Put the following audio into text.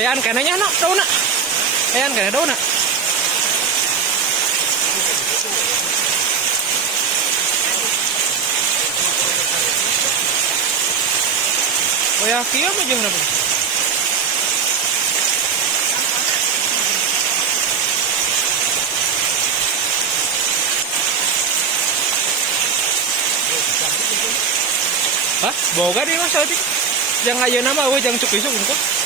Ayan kananya nak đâu nak. Ayan kananya đâu nak. Oh ya, kia mo jeng na po. Hah? Boga di mas tadi. Jangan aja nama, jangan cuk isuk